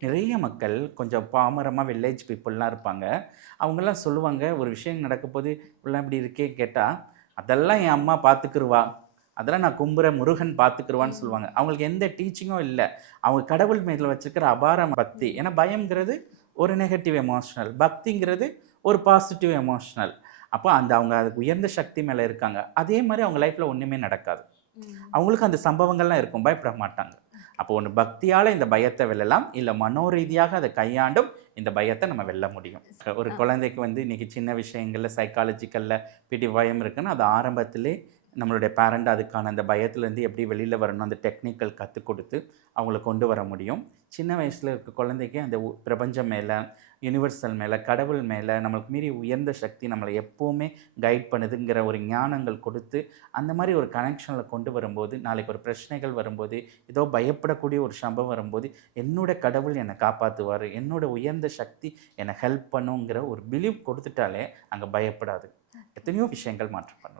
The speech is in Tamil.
நிறைய மக்கள் கொஞ்சம் பாமரமாக வில்லேஜ் பீப்புளெலாம் இருப்பாங்க. அவங்கெல்லாம் சொல்லுவாங்க, ஒரு விஷயம் நடக்கப்போது, "இப்படிலாம் இப்படி இருக்கே" கேட்டா, "அதெல்லாம் என் அம்மா பார்த்துக்கிருவா. அதெல்லாம் நான் கும்புற முருகன் பார்த்துக்கிருவான்னு" ம். சொல்லுவாங்க. அவங்களுக்கு எந்த டீச்சிங்கும் இல்ல. அவங்க கடவுள் மேல வச்சிருக்கிற அபார பக்தி. ம். ஏன்னா பயம்ங்கிறது ஒரு நெகட்டிவ் எமோஷனல். பக்திங்கிறது ஒரு பாசிட்டிவ் எமோஷனல். அப்போ அந்த அவங்க அதுக்கு உயர்ந்த சக்தி மேல இருக்காங்க. அதே மாரி அவங்க லைஃப்ல ஒண்ணுமே நடக்காது. ம். அவங்களுக்கு அந்த சம்பவங்கள்லாம் இருக்கும். பயப்பட மாட்டாங்க. அப்போ ஒண்ணு பக்தியால இந்த பயத்த வெல்லலாம். இல்ல மனோரீதியாக அத கையாண்டும் இந்த பயத்த நம்ம வெல்ல முடியும். ஒரு அ. குழந்தைக்கு வந்து இன்னைக்கு சின்ன விஷயங்கள்ல சைக்காலஜிக்கல்ல பயம் இருக்குன்னா, அது ஆரம்பத்திலே நம்மளுடைய பேரண்ட் அதுக்கான அந்த பயத்திலேருந்து எப்படி வெளில வரணும், அந்த டெக்னிக்கல் கத்துக் குடுத்து அவங்கள கொண்டு வர முடியும். சின்ன வயசுல இருக்க குழந்தைக்கு அந்த பிரபஞ்சம் மேல, யுனிவர்சல் மேல, கடவுள் மேல நம்மளுக்கு மீறி உயர்ந்த சக்தி நம்மள எப்பவுமே கைட் பண்ணுதுங்கிற ஒரு ஞானங்கள் கொடுத்து, அந்த மாரி ஒரு கனெக்ஷன்ல கொண்டு வரும்போது, நாளைக்கு ஒரு பிரச்சனைகள் வரும்போது, ஏதோ பயப்படக்கூடிய ஒரு சம்பவம் வரும்போது, என்னோட கடவுள் என்ன காப்பாத்துவாரு. என்னோட உயர்ந்த சக்தி என்ன ஹெல்ப் பண்ணுங்கிற ஒரு பிலீவ் கொடுத்துட்டாலே, அங்க பயப்படாது. எத்தனையோ விஷயங்கள் மாற்றம் பண்ணலாம்.